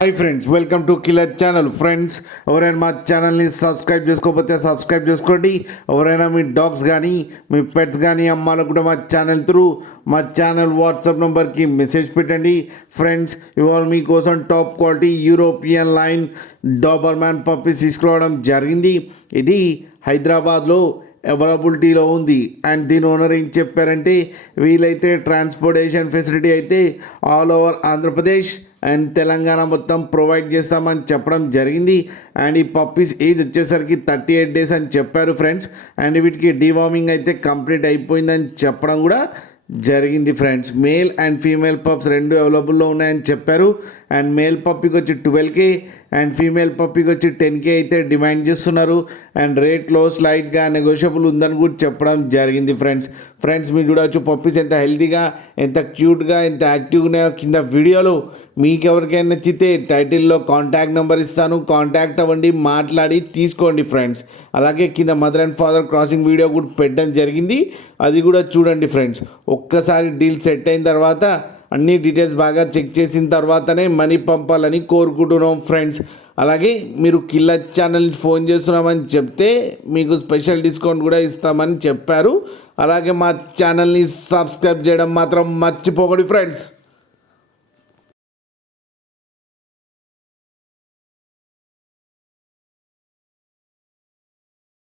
Hi friends, welcome to killer channel. Friends, ఎవరైనా మా ఛానల్ని సబ్స్క్రైబ్ చేసుకోకపోతే సబ్స్క్రైబ్ చేసుకోండి. ఎవరైనా మీ డాగ్స్ కానీ మీ పెట్స్ కానీ అమ్మాలకు కూడా మా ఛానల్ వాట్సాప్ నెంబర్కి మెసేజ్ పెట్టండి. ఫ్రెండ్స్, ఇవాళ మీకోసం top quality European line Doberman puppies తీసుకురావడం జరిగింది. ఇది హైదరాబాద్లో అవైలబిలిటీలో ఉంది. అండ్ దీని ఓనర్ ఏం చెప్పారంటే, వీలైతే ట్రాన్స్పోర్టేషన్ ఫెసిలిటీ అయితే all over Andhra Pradesh and Telangana మొత్తం ప్రొవైడ్ చేస్తామని చెప్పడం జరిగింది. అండ్ ఈ పప్పీస్ ఏజ్ వచ్చేసరికి 38 days అని చెప్పారు ఫ్రెండ్స్. అండ్ వీటికి డీవార్మింగ్ అయితే కంప్లీట్ అయిపోయిందని చెప్పడం కూడా జరిగింది friends. Male and female pups రెండు అవైలబుల్లో ఉన్నాయని చెప్పారు. అండ్ మేల్ పప్పీకి వచ్చి 12K అండ్ ఫీమేల్ పప్పీకి వచ్చి 10K అయితే డిమాండ్ చేస్తున్నారు. అండ్ రేట్లో స్లైట్గా నెగోషియబుల్ ఉందని కూడా చెప్పడం జరిగింది ఫ్రెండ్స్ మీరు చూడవచ్చు పప్పీస్ ఎంత హెల్తీగా, ఎంత క్యూట్గా, ఎంత యాక్టివ్గా ఉన్నాయో. కింద వీడియోలో మీకు ఎవరికైనా నచ్చితే టైటిల్లో కాంటాక్ట్ నెంబర్ ఇస్తాను, కాంటాక్ట్ అవ్వండి, మాట్లాడి తీసుకోండి ఫ్రెండ్స్. అలాగే కింద mother and father crossing video కూడా పెట్టడం జరిగింది, అది కూడా చూడండి ఫ్రెండ్స్. ఒక్కసారి డీల్ సెట్ అయిన తర్వాత అన్ని డీటెయిల్స్ బాగా చెక్ చేసిన తర్వాతనే మనీ పంపాలని కోరుకుంటున్నాం ఫ్రెండ్స్. అలాగే మీరు కిల్లర్ ఛానల్ ఫోన్ చేస్తున్నామని చెప్తే మీకు స్పెషల్ డిస్కౌంట్ కూడా ఇస్తామని చెప్పారు. అలాగే మా ఛానల్ని సబ్స్క్రైబ్ చేయడం మాత్రం మర్చిపోకండి ఫ్రెండ్స్.